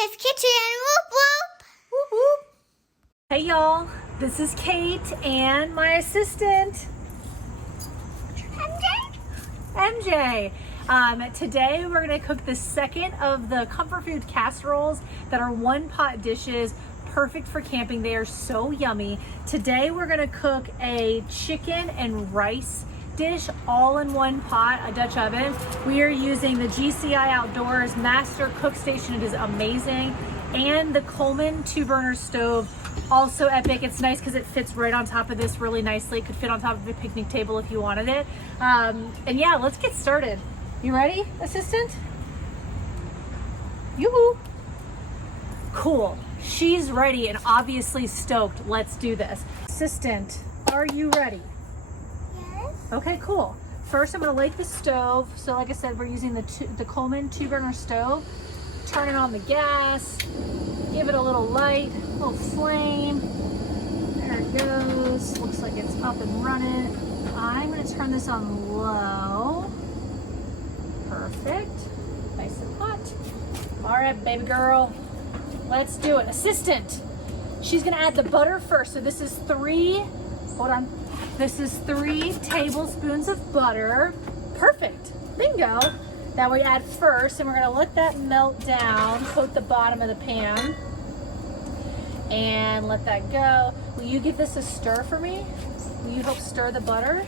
Princess Kitchen. Whoop whoop. Whoop whoop. Hey y'all, this is Kate and my assistant, MJ. Today we're gonna cook the second of the comfort food casseroles that are one pot dishes, perfect for camping. They are so yummy. Today we're gonna cook a chicken and rice dish all in one pot, a Dutch oven. We are using the GCI Outdoors Master Cook Station. It is amazing. And the Coleman 2-burner stove, also epic. It's nice because it fits right on top of this really nicely. It could fit on top of a picnic table if you wanted it. And yeah, let's get started. You ready, assistant? Yoo-hoo. Cool. She's ready and obviously stoked. Let's do this. Assistant, are you ready? Yes. Okay, cool. First, I'm gonna light the stove. So like I said, we're using the Coleman 2-burner stove. Turn it on the gas, give it a little light, a little flame. There it goes. Looks like it's up and running. I'm gonna turn this on low. Perfect. Nice and hot. All right, baby girl. Let's do it. Assistant, she's gonna add the butter first. So this is This is 3 tablespoons of butter. Perfect. Bingo. That we add first, and we're gonna let that melt down, coat the bottom of the pan, and let that go. Will you give this a stir for me? Will you help stir the butter?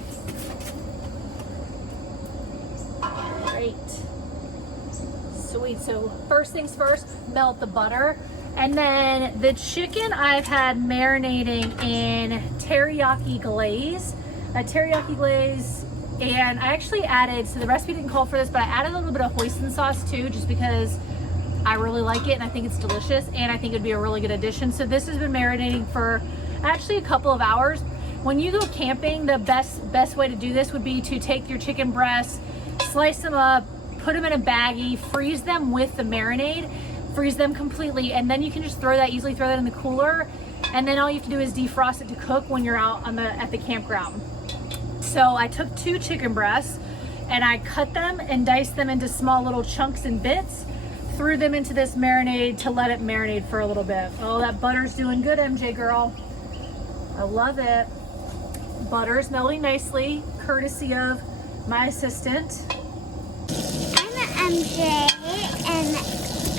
Great. Sweet. So first things first, melt the butter. And then the chicken I've had marinating in teriyaki glaze. A teriyaki glaze, and I actually added, so the recipe didn't call for this, but I added a little bit of hoisin sauce too, just because I really like it and I think it's delicious, and I think it'd be a really good addition. So this has been marinating for actually a couple of hours. When you go camping, the best way to do this would be to take your chicken breasts, slice them up, put them in a baggie, freeze them with the marinade, freeze them completely, and then you can just easily throw that in the cooler, and then all you have to do is defrost it to cook when you're out at the campground. So I took 2 chicken breasts and I cut them and diced them into small little chunks and bits, threw them into this marinade to let it marinate for a little bit. Oh, that butter's doing good, MJ girl. I love it. Butter's melting nicely, courtesy of my assistant. I'm MJ and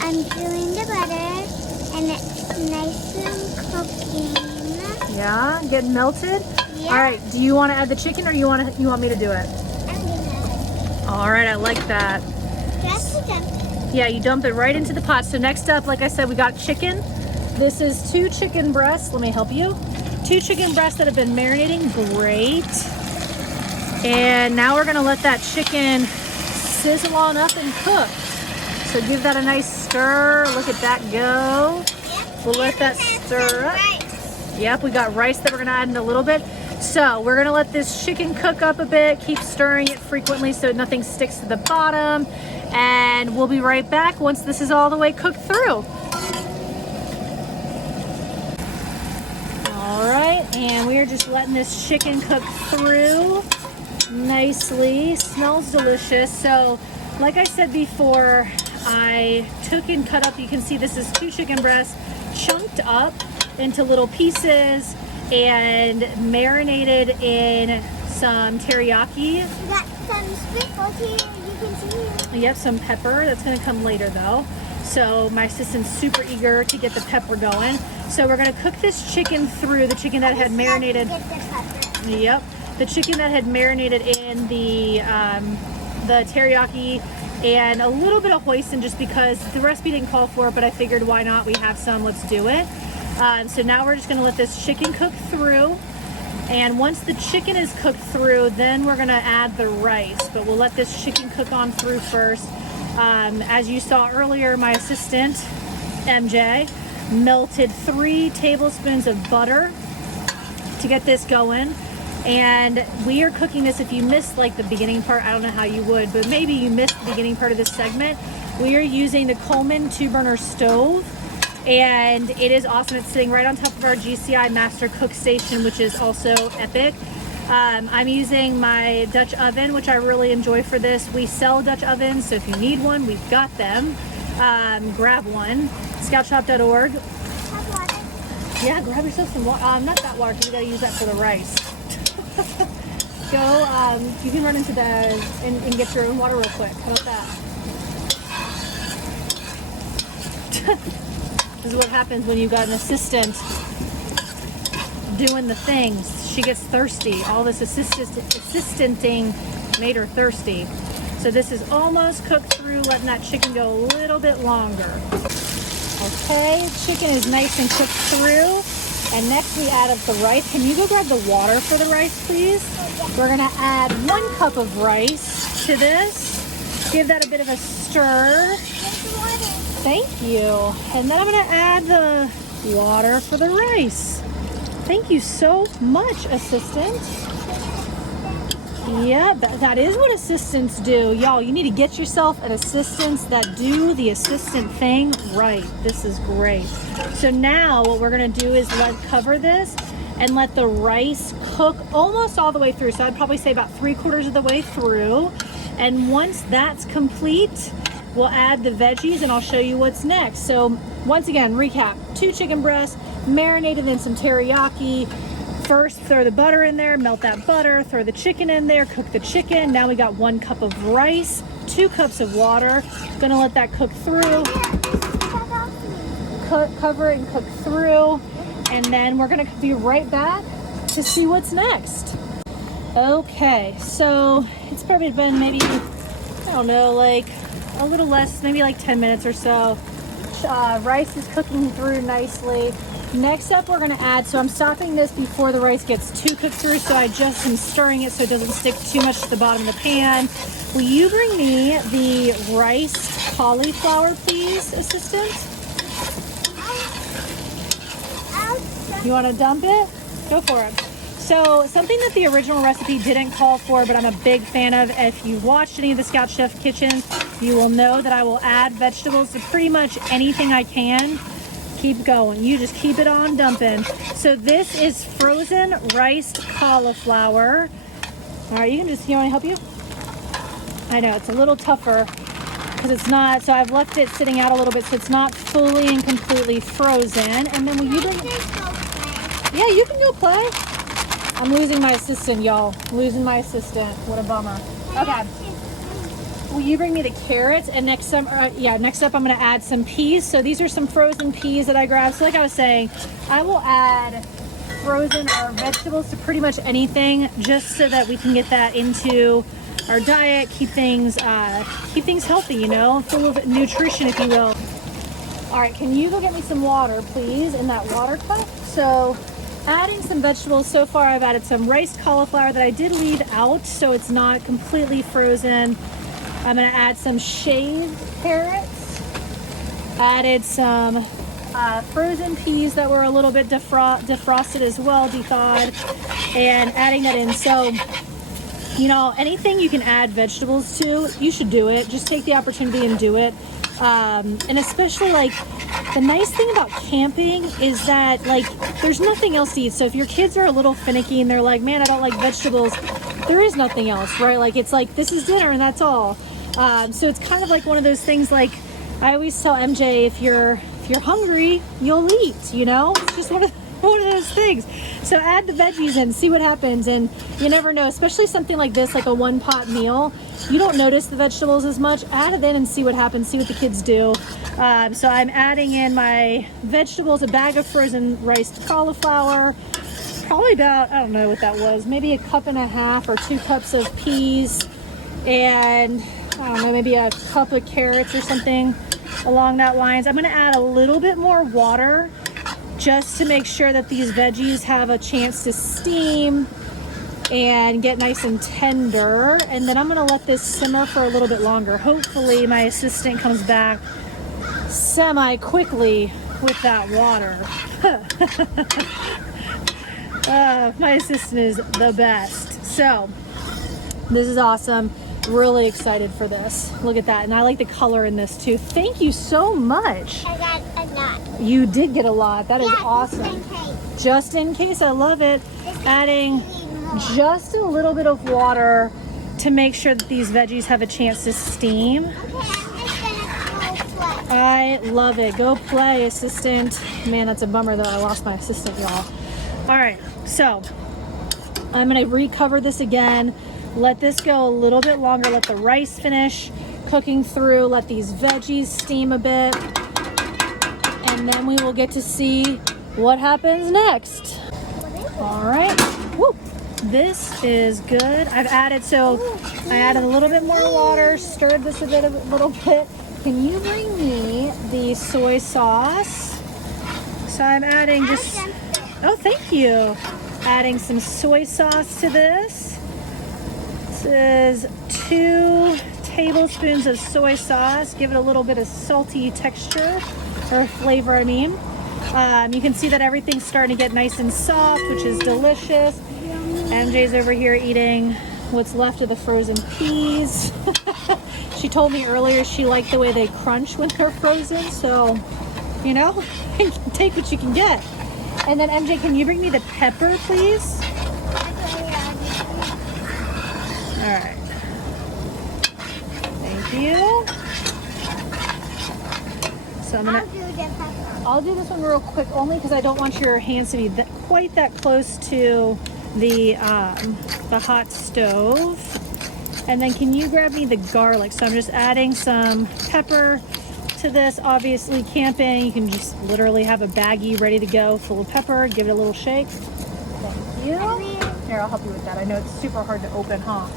I'm doing the butter and it's nice and cooking. Yeah, getting melted. Yeah. All right, do you want to add the chicken, or you want me to do it? I'm gonna All right, I like that. just dump. Yeah, you dump it right into the pot. So next up, like I said, we got chicken. This is 2 chicken breasts. Let me help you. 2 chicken breasts that have been marinating. Great. And now we're gonna let that chicken sizzle on up and cook. So give that a nice stir. Look at that go. We'll let that stir up. Yep, we got rice that we're gonna add in a little bit. So we're gonna let this chicken cook up a bit, keep stirring it frequently so nothing sticks to the bottom. And we'll be right back once this is all the way cooked through. All right, and we are just letting this chicken cook through nicely. Smells delicious. So like I said before, I took and cut up, you can see this is 2 chicken breasts chunked up into little pieces and marinated in some teriyaki. We got some sprinkles here, you can see. Yep, some pepper. That's going to come later though. So my assistant's super eager to get the pepper going. So we're going to cook this chicken through, the chicken that had marinated. Get the pepper. Yep, the chicken that had marinated in the teriyaki, and a little bit of hoisin just because the recipe didn't call for it, but I figured why not? We have some, let's do it. So now we're just gonna let this chicken cook through, and once the chicken is cooked through, then we're gonna add the rice, but we'll let this chicken cook on through first. As you saw earlier, my assistant, MJ, melted 3 tablespoons of butter to get this going. And we are cooking this, if you missed like the beginning part, I don't know how you would, but maybe you missed the beginning part of this segment. We are using the Coleman 2-burner stove, and it is awesome. It's sitting right on top of our GCI Master Cook Station, which is also epic. I'm using my Dutch oven, which I really enjoy for this. We sell Dutch ovens, so if you need one, we've got them. grab one. Scoutshop.org. Yeah, grab yourself some water. Not that water, because you gotta use that for the rice. Go, you can run into the, and get your own water real quick. How about that? This is what happens when you've got an assistant doing the things. She gets thirsty. All this assistanting made her thirsty. So this is almost cooked through, letting that chicken go a little bit longer. Okay, chicken is nice and cooked through. And next we add up the rice. Can you go grab the water for the rice, please? We're gonna add 1 cup of rice to this. Give that a bit of a stir. Thank you. And then I'm gonna add the water for the rice. Thank you so much, assistant. Yeah, that is what assistants do. Y'all, you need to get yourself an assistant that do the assistant thing right. This is great. So now what we're gonna do is cover this and let the rice cook almost all the way through. So I'd probably say about 3/4 of the way through. And once that's complete, we'll add the veggies and I'll show you what's next. So once again, recap, 2 chicken breasts, marinated in some teriyaki. First, throw the butter in there, melt that butter, throw the chicken in there, cook the chicken. Now we got 1 cup of rice, 2 cups of water. Gonna let that cook through. Cover it and cook through. And then we're gonna be right back to see what's next. Okay, so it's probably been maybe, I don't know, like a little less, maybe like 10 minutes or so. Rice is cooking through nicely. Next up, we're gonna add, so I'm stopping this before the rice gets too cooked through, so I just am stirring it so it doesn't stick too much to the bottom of the pan. Will you bring me the riced cauliflower, please, assistant? You wanna dump it? Go for it. So something that the original recipe didn't call for, but I'm a big fan of, if you've watched any of the Scout Chef kitchens, you will know that I will add vegetables to pretty much anything I can. Keep going. You just keep it on dumping. So this is frozen riced cauliflower. All right, you want to help you? I know, it's a little tougher because it's not, so I've left it sitting out a little bit so it's not fully and completely frozen. And then will you bring, yeah, you can go play. I'm losing my assistant, y'all. Losing my assistant. What a bummer. Okay. Will you bring me the carrots? And next up I'm going to add some peas. So these are some frozen peas that I grabbed. So like I was saying, I will add frozen or vegetables to pretty much anything just so that we can get that into our diet, keep things healthy, you know, full of nutrition, if you will. All right, can you go get me some water, please, in that water cup? So adding some vegetables. So far I've added some riced cauliflower that I did leave out so it's not completely frozen. I'm gonna add some shaved carrots, added some frozen peas that were a little bit defrosted as well, de-thawed, and adding that in. So, you know, anything you can add vegetables to, you should do it. Just take the opportunity and do it. And especially, like, the nice thing about camping is that, like, there's nothing else to eat. So if your kids are a little finicky and they're like, man, I don't like vegetables, there is nothing else, right? Like, it's like, this is dinner and that's all. So it's kind of like one of those things, like I always tell MJ, if you're hungry, you'll eat, you know? It's just one of those things. So add the veggies in, see what happens. And you never know, especially something like this, like a 1-pot meal, you don't notice the vegetables as much. Add it in and see what happens, see what the kids do. So I'm adding in my vegetables, a bag of frozen riced cauliflower, probably about, I don't know what that was, maybe 1.5 cups or 2 cups of peas, and I don't know, maybe a cup of carrots or something along that lines. I'm going to add a little bit more water just to make sure that these veggies have a chance to steam and get nice and tender. And then I'm going to let this simmer for a little bit longer. Hopefully my assistant comes back semi-quickly with that water. My assistant is the best. So this is awesome. Really excited for this. Look at that. And I like the color in this too. Thank you so much. I got a lot. You did get a lot. That is awesome. Just in case. Just in case. I love it. Adding just a little bit of water to make sure that these veggies have a chance to steam. Okay, I'm just gonna go flat. I love it. Go play, assistant. Man, that's a bummer that I lost my assistant, y'all. All right, so I'm gonna recover this again. Let this go a little bit longer. Let the rice finish cooking through. Let these veggies steam a bit. And then we will get to see what happens next. All right. Woo. This is good. I've added, I added a little bit more water, stirred this a little bit. Can you bring me the soy sauce? So I'm adding oh, thank you. Adding some soy sauce to this. This is 2 tablespoons of soy sauce. Give it a little bit of salty texture, or flavor, I mean. You can see that everything's starting to get nice and soft, which is delicious. MJ's over here eating what's left of the frozen peas. She told me earlier she liked the way they crunch when they're frozen, so, you know, take what you can get. And then MJ, can you bring me the pepper, please? All right. Thank you. So I'll do this one real quick, only because I don't want your hands to be quite that close to the hot stove. And then can you grab me the garlic? So I'm just adding some pepper to this. Obviously camping, you can just literally have a baggie ready to go full of pepper. Give it a little shake. Thank you. Here, I'll help you with that. I know it's super hard to open, huh?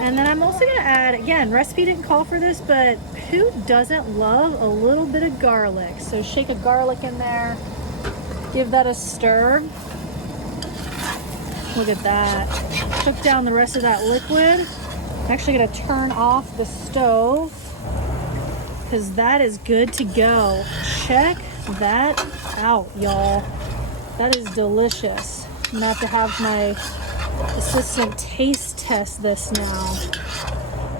And then I'm also gonna add, again, recipe didn't call for this, but who doesn't love a little bit of garlic? So shake a garlic in there, give that a stir. Look at that. Cook down the rest of that liquid. I'm actually gonna turn off the stove because that is good to go. Check that out, y'all. That is delicious. I'm gonna have to have my assistant taste test this now.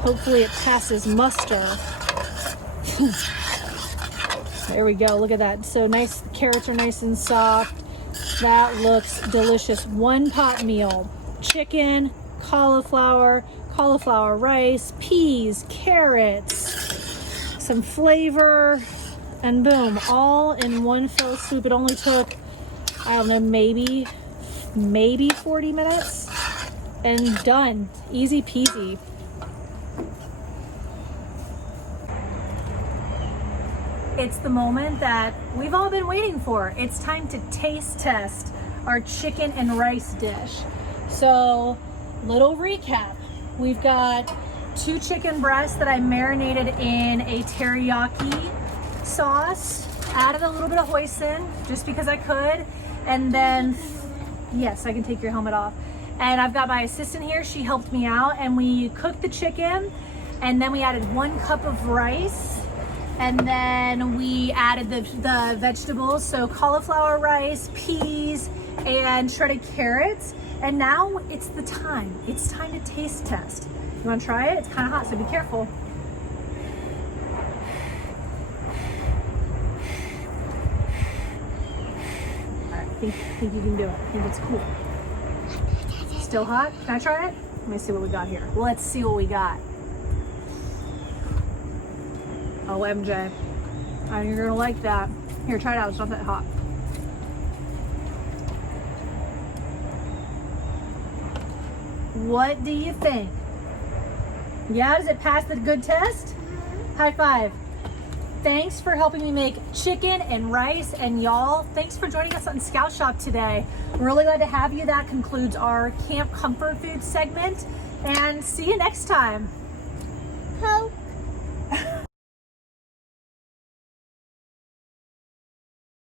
Hopefully it passes muster. There we go, look at that. So nice, the carrots are nice and soft. That looks delicious. 1 pot meal. Chicken, cauliflower rice, peas, carrots, some flavor, and boom, all in one fell swoop. It only took, I don't know, maybe 40 minutes and done. Easy peasy. It's the moment that we've all been waiting for. It's time to taste test our chicken and rice dish. So, little recap. We've got 2 chicken breasts that I marinated in a teriyaki sauce. Added a little bit of hoisin just because I could. And then, yes, I can take your helmet off. And I've got my assistant here. She helped me out. And we cooked the chicken. And then we added 1 cup of rice. And then we added the vegetables. So cauliflower rice, peas, and shredded carrots. And now it's the time. It's time to taste test. You wanna try it? It's kind of hot, so be careful. All right, I think you can do it. I think it's cool. Still hot? Can I try it? Let me see what we got here. Let's see what we got. Oh, MJ. You're gonna like that. Here, try it out. It's not that hot. What do you think? Yeah, does it pass the good test? High five. Thanks for helping me make chicken and rice, and y'all, thanks for joining us on Scout Shop today. We're really glad to have you. That concludes our Camp Comfort Food segment, and see you next time. Ho.